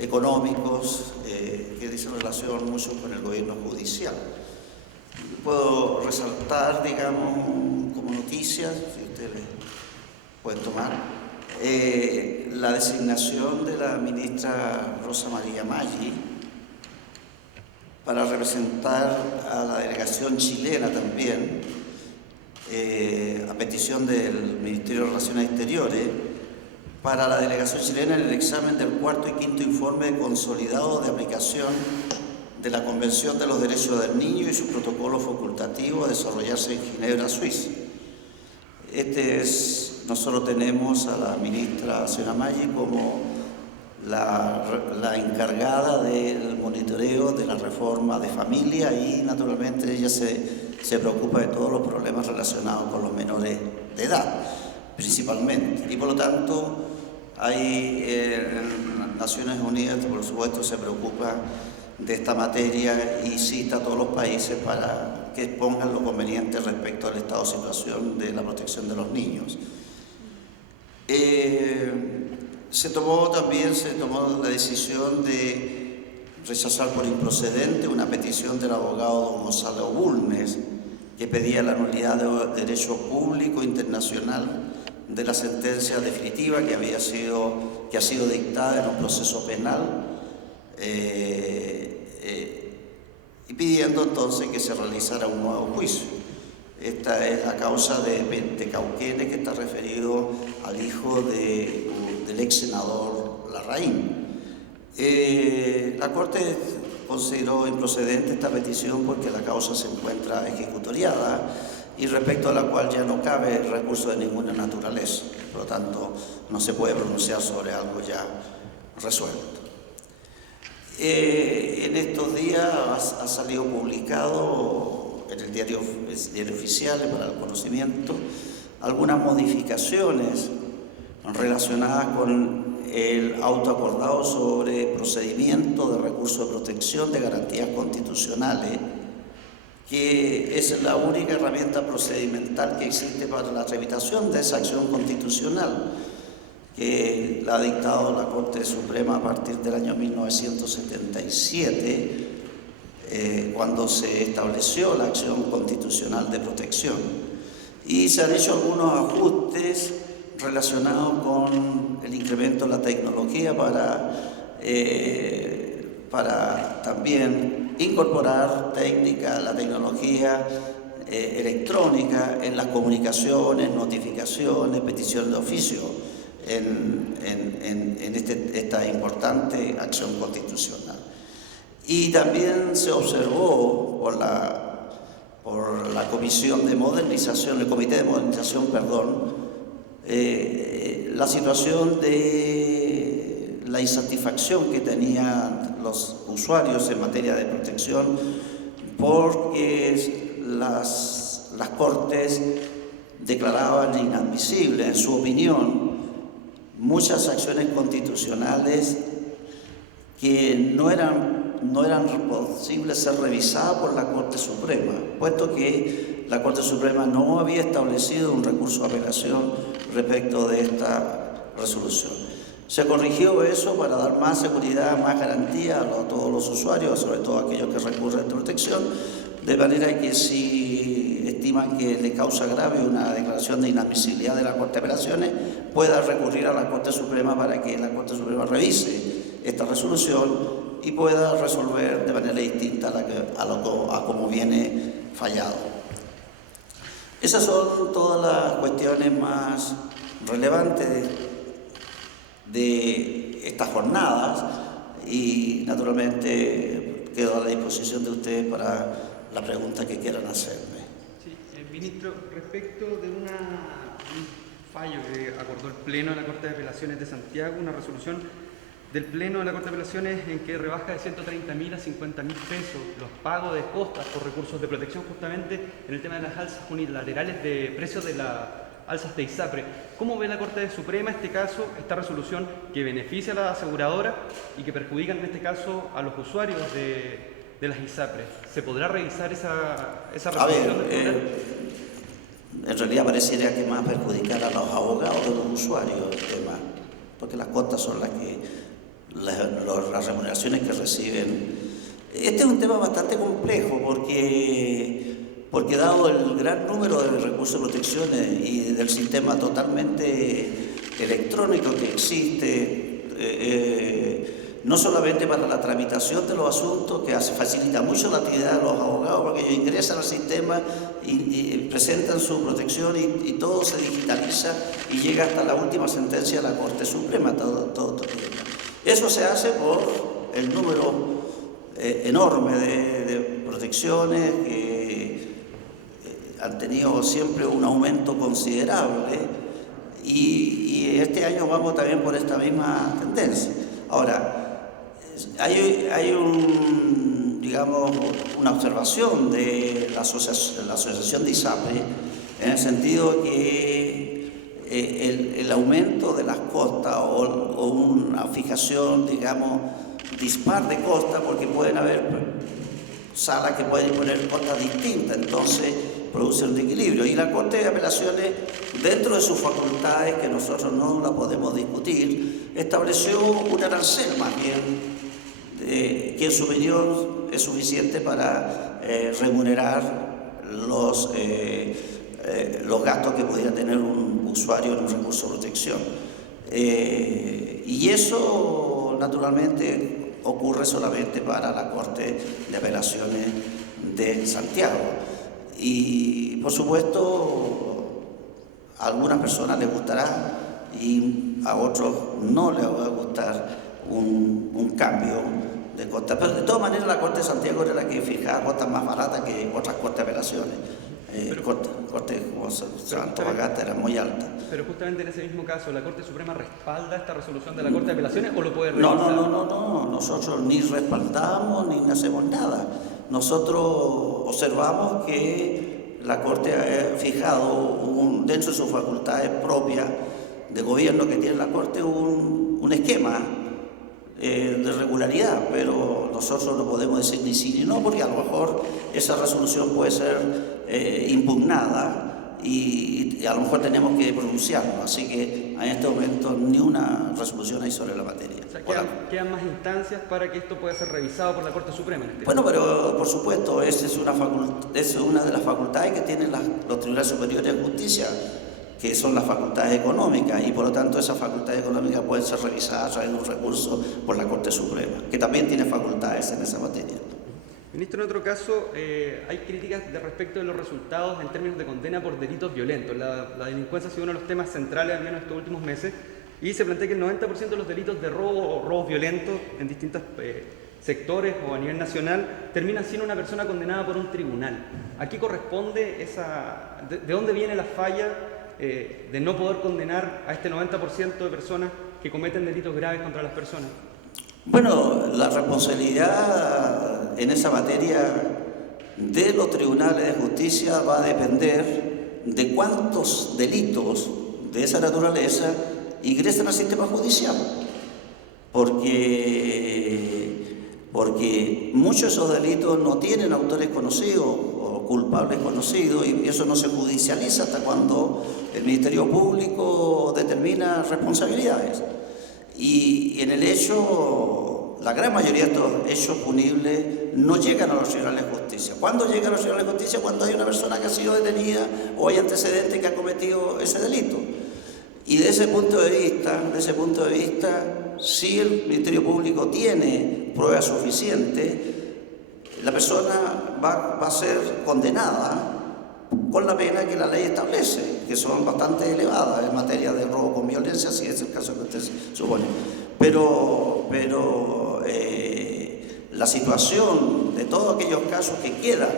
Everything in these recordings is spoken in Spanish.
económicos que dicen relación mucho con el gobierno judicial. Puedo resaltar, digamos, como noticias, si ustedes pueden tomar, la designación de la ministra Rosa María Maggi para representar a la delegación chilena también, a petición del Ministerio de Relaciones Exteriores, para la delegación chilena en el examen del cuarto y quinto informe consolidado de aplicación de la Convención de los Derechos del Niño y su protocolo facultativo a desarrollarse en Ginebra, Suiza. Nosotros tenemos a la ministra señora Maggi como la encargada del monitoreo de la reforma de familia y naturalmente ella se preocupa de todos los problemas relacionados con los menores de edad, principalmente. Y por lo tanto, Naciones Unidas, por supuesto, se preocupa de esta materia y cita a todos los países para que pongan lo conveniente respecto al estado de situación de la protección de los niños. Se tomó la decisión de rechazar por improcedente una petición del abogado don Gonzalo Bulnes, que pedía la nulidad de derecho público internacional de la sentencia definitiva que ha sido dictada en un proceso penal, y pidiendo entonces que se realizara un nuevo juicio. Esta es la causa de Cauquenes, que está referido al hijo del ex senador Larraín. La Corte consideró improcedente esta petición porque la causa se encuentra ejecutoriada y respecto a la cual ya no cabe recurso de ninguna naturaleza. Por lo tanto, no se puede pronunciar sobre algo ya resuelto. En estos días ha salido publicado en el diario oficial para el conocimiento algunas modificaciones relacionadas con el auto acordado sobre procedimiento de recurso de protección de garantías constitucionales, que es la única herramienta procedimental que existe para la tramitación de esa acción constitucional, que la ha dictado la Corte Suprema a partir del año 1977, cuando se estableció la acción constitucional de protección. Y se han hecho algunos ajustes relacionados con el incremento de la tecnología para también incorporar la tecnología electrónica en las comunicaciones, notificaciones, peticiones de oficio en esta importante acción constitucional. Y también se observó por la Comisión de Modernización, el Comité de Modernización, la situación de la insatisfacción que tenían los usuarios en materia de protección, porque las Cortes declaraban inadmisibles, en su opinión, muchas acciones constitucionales que no eran posibles ser revisadas por la Corte Suprema, puesto que la Corte Suprema no había establecido un recurso de apelación respecto de esta resolución. Se corrigió eso para dar más seguridad, más garantía a todos los usuarios, sobre todo a aquellos que recurren de protección, de manera que si estiman que le causa grave una declaración de inadmisibilidad de la Corte de Apelaciones, pueda recurrir a la Corte Suprema para que la Corte Suprema revise esta resolución y pueda resolver de manera distinta a como viene fallado. Esas son todas las cuestiones más relevantes de estas jornadas y naturalmente quedo a la disposición de ustedes para la pregunta que quieran hacerme. Sí, ministro, respecto de un fallo que acordó el Pleno de la Corte de Apelaciones de Santiago, una resolución del Pleno de la Corte de Apelaciones en que rebaja de 130.000 a 50.000 pesos los pagos de costas por recursos de protección, justamente en el tema de las alzas unilaterales de precios de las alzas de ISAPRE. ¿Cómo ve la Corte Suprema este caso, esta resolución que beneficia a la aseguradora y que perjudica en este caso a los usuarios de las ISAPRE? ¿Se podrá revisar esa resolución? En realidad parecería que más perjudicar a los abogados de los usuarios el tema, porque las costas son las que las remuneraciones que reciben. Este es un tema bastante complejo porque dado el gran número de recursos de protección y del sistema totalmente electrónico que existe, no solamente para la tramitación de los asuntos, que facilita mucho la actividad de los abogados, porque ellos ingresan al sistema y presentan su protección y todo se digitaliza y llega hasta la última sentencia de la Corte Suprema. Todo. Eso se hace por el número enorme de protecciones que han tenido siempre un aumento considerable y este año vamos también por esta misma tendencia. Ahora, hay una observación de la asociación de ISAPRE en el sentido que el aumento de las costas o una fijación, digamos, dispar de costas, porque pueden haber salas que pueden poner costas distintas, entonces produce un equilibrio. Y la Corte de Apelaciones, dentro de sus facultades, que nosotros no la podemos discutir, estableció un arancel más bien, que en su opinión es suficiente para remunerar los gastos que pudiera tener un usuario en un recurso de protección. Y eso, naturalmente, ocurre solamente para la Corte de Apelaciones de Santiago. Y, por supuesto, a algunas personas les gustará y a otros no les va a gustar un cambio de costa. Pero, de todas maneras, la Corte de Santiago era la que fijaba costas más baratas que otras Cortes de Apelaciones. Corte como Antofagasta era muy alta. Pero justamente en ese mismo caso, ¿la Corte Suprema respalda esta resolución de la Corte de Apelaciones o lo puede revisar? No, nosotros ni respaldamos ni hacemos nada. Nosotros observamos que la Corte ha fijado dentro de sus facultades propias de gobierno que tiene la Corte un esquema de regularidad, pero nosotros no podemos decir ni sí ni no, porque a lo mejor esa resolución puede ser impugnada y a lo mejor tenemos que pronunciarnos, así que en este momento ni una resolución hay sobre la materia. O sea, ¿quedan más instancias para que esto pueda ser revisado por la Corte Suprema? Bueno, pero por supuesto, esa es una de las facultades que tienen los Tribunales Superiores de Justicia, que son las facultades económicas, y por lo tanto esas facultades económicas pueden ser revisadas a través de un recurso por la Corte Suprema, que también tiene facultades en esa materia. Ministro, en otro caso, hay críticas respecto de los resultados en términos de condena por delitos violentos. La delincuencia ha sido uno de los temas centrales, al menos estos últimos meses, y se plantea que el 90% de los delitos de robo o robos violentos en distintos sectores o a nivel nacional terminan siendo una persona condenada por un tribunal. ¿A qué corresponde de dónde viene la falla de no poder condenar a este 90% de personas que cometen delitos graves contra las personas? Bueno, la responsabilidad en esa materia de los tribunales de justicia va a depender de cuántos delitos de esa naturaleza ingresan al sistema judicial, porque muchos de esos delitos no tienen autores conocidos o culpables conocidos, y eso no se judicializa hasta cuando el Ministerio Público determina responsabilidades. Y en el hecho, la gran mayoría de estos hechos punibles no llegan a los tribunales de justicia. ¿Cuándo llegan a los tribunales de justicia? Cuando hay una persona que ha sido detenida o hay antecedentes que ha cometido ese delito. Y de ese punto de vista, si el Ministerio Público tiene pruebas suficientes, la persona va a ser condenada con la pena que la ley establece, que son bastante elevadas en materia de robo con violencia, si es el caso que usted supone. Pero la situación de todos aquellos casos que quedan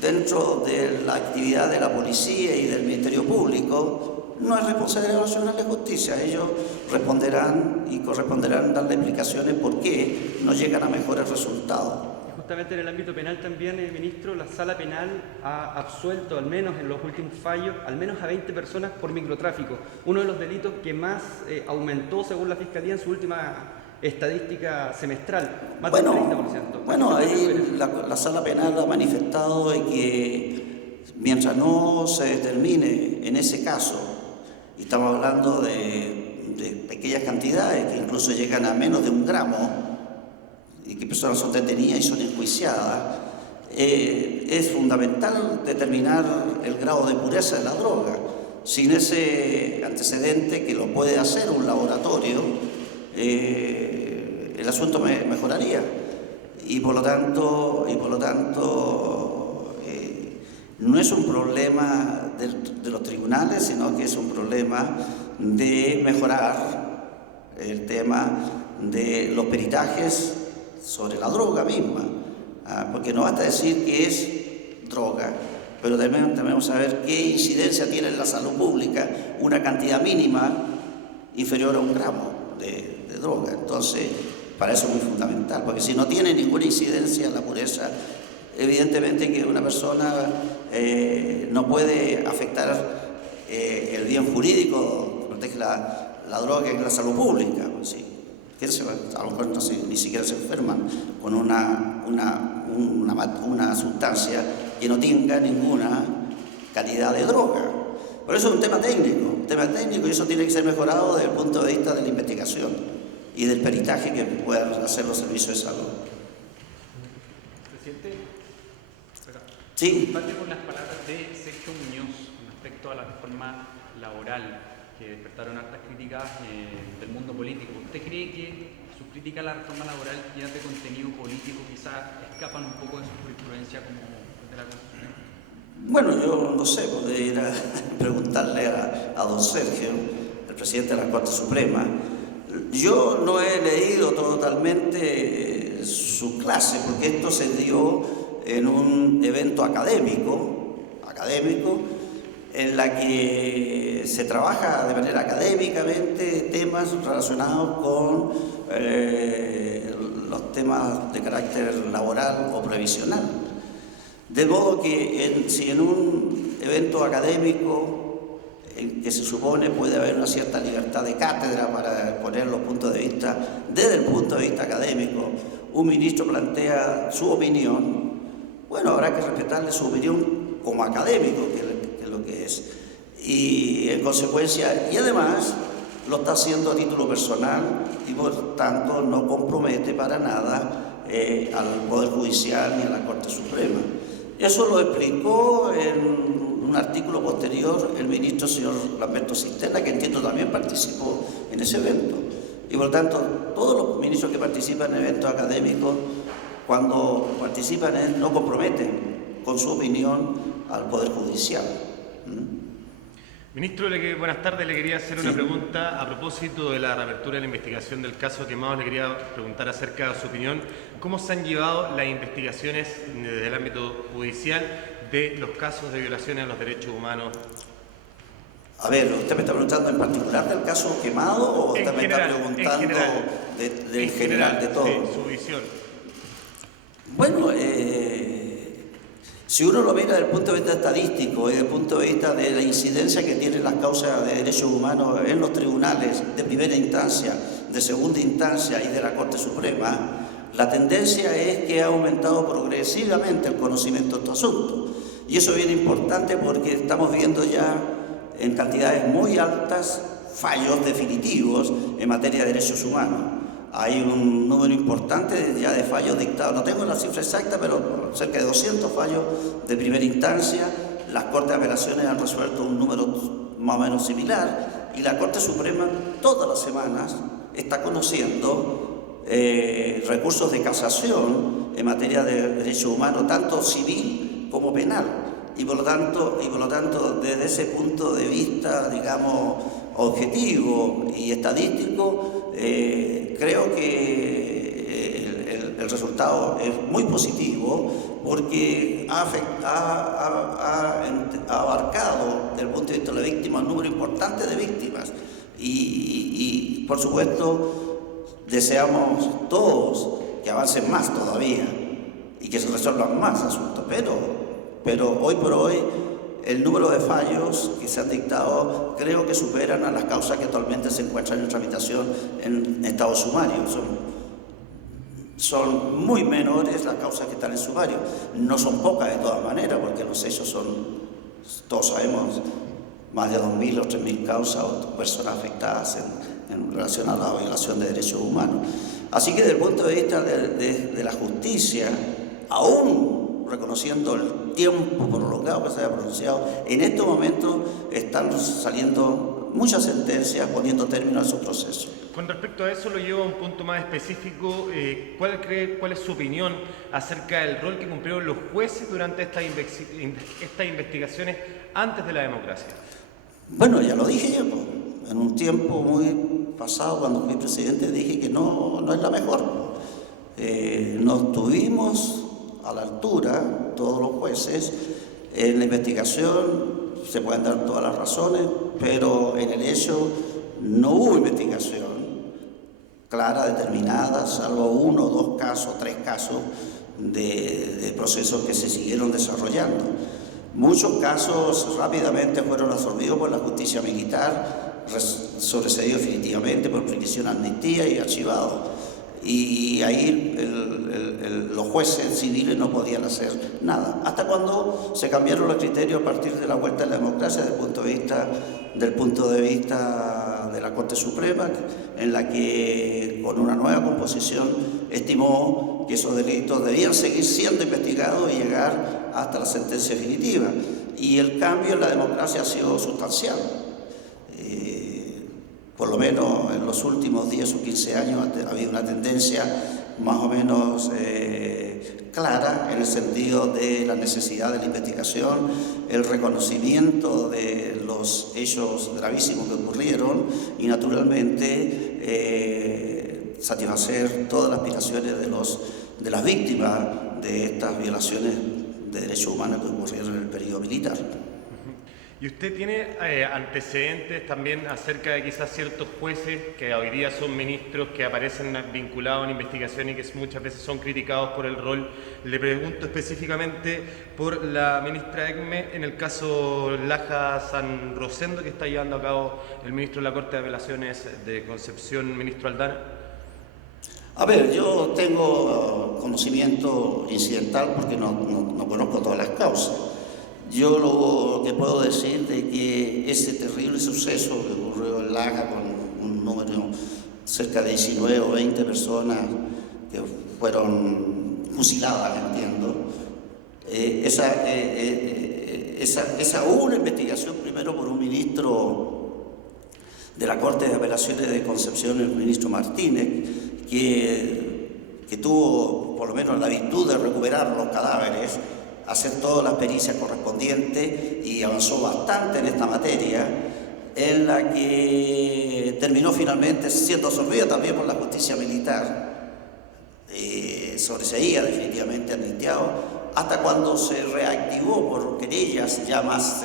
dentro de la actividad de la policía y del Ministerio Público no es responsabilidad de los tribunales de justicia. Ellos responderán y corresponderán darle explicaciones por qué no llegan a mejores resultados. Justamente en el ámbito penal también, ministro, la Sala Penal ha absuelto, al menos en los últimos fallos, al menos a 20 personas por microtráfico, uno de los delitos que más aumentó según la Fiscalía en su última estadística semestral, más del 30%. Bueno, ahí la Sala Penal ha manifestado de que mientras no se determine en ese caso, y estamos hablando de pequeñas cantidades que incluso llegan a menos de 1 gramo y que personas son detenidas y son enjuiciadas, es fundamental determinar el grado de pureza de la droga. Sin ese antecedente que lo puede hacer un laboratorio, el asunto mejoraría. Y por lo tanto no es un problema de los tribunales, sino que es un problema de mejorar el tema de los peritajes sobre la droga misma, porque no basta decir que es droga, pero también debemos saber qué incidencia tiene en la salud pública una cantidad mínima inferior a 1 gramo de droga. Entonces, para eso es muy fundamental, porque si no tiene ninguna incidencia en la pureza, evidentemente que una persona no puede afectar el bien jurídico que protege la droga en la salud pública. Pues sí, a lo mejor ni siquiera se enferman con una sustancia que no tenga ninguna calidad de droga. Por eso es un tema técnico, y eso tiene que ser mejorado desde el punto de vista de la investigación y del peritaje que puedan hacer los servicios de salud. Presidente, sí. parte con las palabras de Sergio Muñoz con respecto a la reforma laboral, que despertaron hartas críticas del mundo político. ¿Usted cree que sus críticas a la reforma laboral, llenas de contenido político, quizás escapan un poco de su jurisprudencia como de la Constitución? Bueno, yo no sé, podría ir a preguntarle a don Sergio, el presidente de la Corte Suprema. Yo no he leído totalmente su clase, porque esto se dio en un evento académico, en la que se trabaja de manera académicamente temas relacionados con los temas de carácter laboral o previsional. De modo que si en un evento académico en que se supone puede haber una cierta libertad de cátedra para exponer los puntos de vista, desde el punto de vista académico, un ministro plantea su opinión, bueno, habrá que respetarle su opinión como académico, que es lo que es. Y en consecuencia, y además lo está haciendo a título personal y por tanto no compromete para nada al Poder Judicial ni a la Corte Suprema. Eso lo explicó en un artículo posterior el ministro señor Lamberto Cisterna, que entiendo también participó en ese evento. Y por lo tanto, todos los ministros que participan en eventos académicos, cuando participan no comprometen con su opinión al Poder Judicial. Ministro, buenas tardes. Le quería hacer una pregunta a propósito de la reapertura de la investigación del caso Quemados. Le quería preguntar acerca de su opinión. ¿Cómo se han llevado las investigaciones desde el ámbito judicial de los casos de violaciones a los derechos humanos? A ver, ¿usted me está preguntando en particular del caso Quemado o usted me está preguntando del general de todo? Sí, su visión. Bueno, si uno lo mira desde el punto de vista estadístico y desde el punto de vista de la incidencia que tienen las causas de derechos humanos en los tribunales de primera instancia, de segunda instancia y de la Corte Suprema, la tendencia es que ha aumentado progresivamente el conocimiento de estos asuntos. Y eso es bien importante porque estamos viendo ya en cantidades muy altas fallos definitivos en materia de derechos humanos. Hay un número importante ya de fallos dictados, no tengo la cifra exacta, pero cerca de 200 fallos de primera instancia. Las Cortes de Apelaciones han resuelto un número más o menos similar y la Corte Suprema todas las semanas está conociendo recursos de casación en materia de derechos humanos, tanto civil como penal. Y por lo tanto, desde ese punto de vista, digamos, objetivo y estadístico, creo que el resultado es muy positivo porque ha abarcado, desde el punto de vista de la víctima, un número importante de víctimas. Y por supuesto, deseamos todos que avancen más todavía y que se resuelvan más asuntos, pero hoy por hoy el número de fallos que se han dictado creo que superan a las causas que actualmente se encuentran en tramitación en estado sumario. Son muy menores las causas que están en sumario. No son pocas de todas maneras, porque los hechos son, todos sabemos, más de 2.000 o 3.000 causas o personas afectadas en en relación a la violación de derechos humanos. Así que desde el punto de vista de la justicia, aún reconociendo el tiempo prolongado que se haya pronunciado, en estos momentos están saliendo muchas sentencias poniendo término a su proceso. Con respecto a eso, lo llevo a un punto más específico. ¿Cuál es su opinión acerca del rol que cumplieron los jueces durante estas investigaciones antes de la democracia? Bueno, ya lo dije yo, en un tiempo muy pasado, cuando fui presidente, dije que no es la mejor. No estuvimos a la altura, todos los jueces, en la investigación. Se pueden dar todas las razones, pero en el hecho no hubo investigación clara, determinada, salvo 1, 2 casos, 3 casos de procesos que se siguieron desarrollando. Muchos casos rápidamente fueron absorbidos por la justicia militar, sobreseídos definitivamente por prescripción, amnistía y archivados. Y ahí los jueces civiles no podían hacer nada. Hasta cuando se cambiaron los criterios a partir de la vuelta de la democracia desde el punto de vista de la Corte Suprema, en la que con una nueva composición estimó que esos delitos debían seguir siendo investigados y llegar hasta la sentencia definitiva. Y el cambio en la democracia ha sido sustancial. Por lo menos en los últimos 10 o 15 años ha habido una tendencia más o menos clara en el sentido de la necesidad de la investigación, el reconocimiento de los hechos gravísimos que ocurrieron y naturalmente satisfacer todas las aspiraciones de las víctimas de estas violaciones de derechos humanos que ocurrieron en el periodo militar. ¿Y usted tiene antecedentes también acerca de quizás ciertos jueces que hoy día son ministros que aparecen vinculados en investigación y que muchas veces son criticados por el rol? Le pregunto específicamente por la ministra Ekme en el caso Laja San Rosendo que está llevando a cabo el ministro de la Corte de Apelaciones de Concepción, ministro Aldana. A ver, yo tengo conocimiento incidental porque no conozco todas las causas. Yo lo que puedo decir de que ese terrible suceso que ocurrió en Laja con un número cerca de 19 o 20 personas que fueron fusiladas, entiendo, hubo una investigación primero por un ministro de la Corte de Apelaciones de Concepción, el ministro Martínez, que tuvo por lo menos la virtud de recuperar los cadáveres, hacer todas las pericias correspondientes y avanzó bastante en esta materia, en la que terminó finalmente siendo absorbida también por la justicia militar, sobreseía definitivamente amnistiado, hasta cuando se reactivó por querellas ya más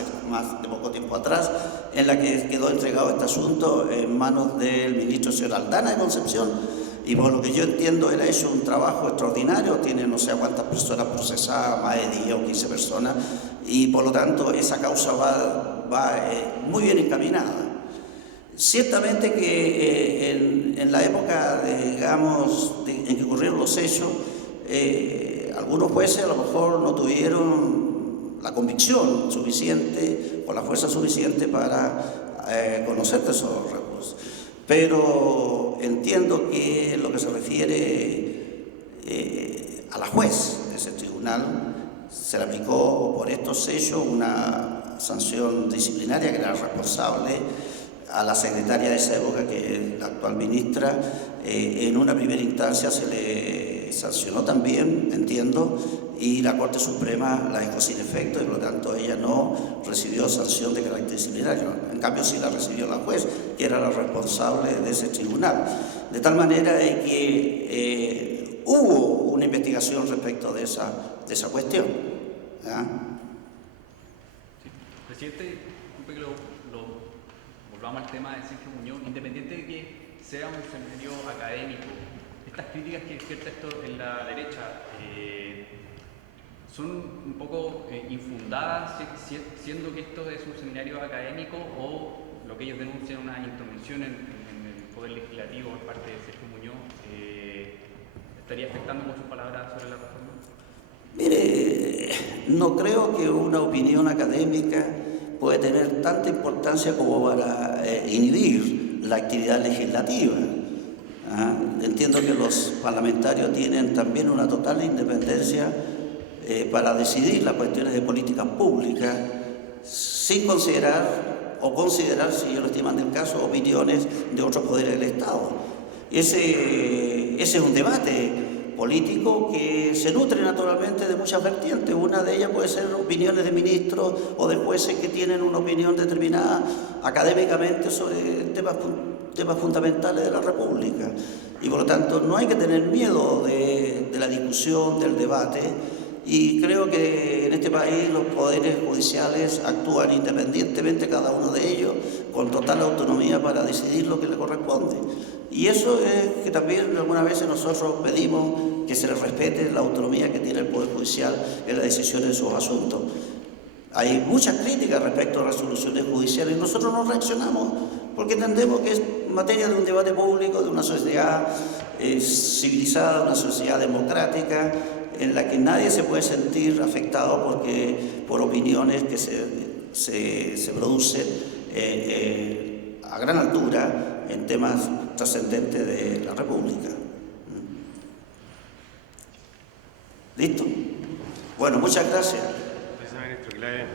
de poco tiempo atrás, en la que quedó entregado este asunto en manos del ministro señor Aldana de Concepción. Y por lo que yo entiendo, él ha hecho un trabajo extraordinario, tiene no sé a cuántas personas procesadas, más de 10 o 15 personas, y por lo tanto esa causa va muy bien encaminada. Ciertamente que en la época, digamos, en que ocurrieron los hechos, algunos jueces a lo mejor no tuvieron la convicción suficiente o la fuerza suficiente para conocer de esos recursos. Pero entiendo que en lo que se refiere a la juez de ese tribunal, se le aplicó por estos hechos una sanción disciplinaria que era responsable a la secretaria de esa época, que es la actual ministra. En una primera instancia se le sancionó también, entiendo, y la Corte Suprema la dejó sin efecto y por lo tanto ella no recibió sanción de carácter disciplinario. En cambio sí la recibió la juez, que era la responsable de ese tribunal. De tal manera de que hubo una investigación respecto de esa cuestión. ¿Ah? Sí. Presidente, disculpe que lo volvamos al tema de Sergio Muñoz, independiente de que sea un seminario académico, estas críticas que despierta esto en la derecha son un poco infundadas, siendo que esto es un seminario académico, o lo que ellos denuncian una intromisión en el poder legislativo por parte de Sergio Muñoz, ¿estaría afectando con sus palabras sobre la reforma? Mire, no creo que una opinión académica puede tener tanta importancia como para inhibir la actividad legislativa. Entiendo que los parlamentarios tienen también una total independencia para decidir las cuestiones de políticas públicas, sin considerar, si ellos lo estiman del caso, opiniones de otros poderes del Estado. Ese es un debate político que se nutre naturalmente de muchas vertientes. Una de ellas puede ser opiniones de ministros o de jueces que tienen una opinión determinada académicamente sobre temas fundamentales de la República. Y por lo tanto no hay que tener miedo de la discusión, del debate, y creo que en este país los poderes judiciales actúan independientemente, cada uno de ellos, con total autonomía para decidir lo que le corresponde. Y eso es que también algunas veces nosotros pedimos que se les respete la autonomía que tiene el Poder Judicial en la decisión de sus asuntos. Hay muchas críticas respecto a resoluciones judiciales y nosotros no reaccionamos porque entendemos que es materia de un debate público, de una sociedad civilizada, una sociedad democrática, en la que nadie se puede sentir afectado por opiniones que se producen a gran altura en temas trascendentes de la República. ¿Listo? Bueno, muchas gracias. Gracias, ministro. Que le vaya bien.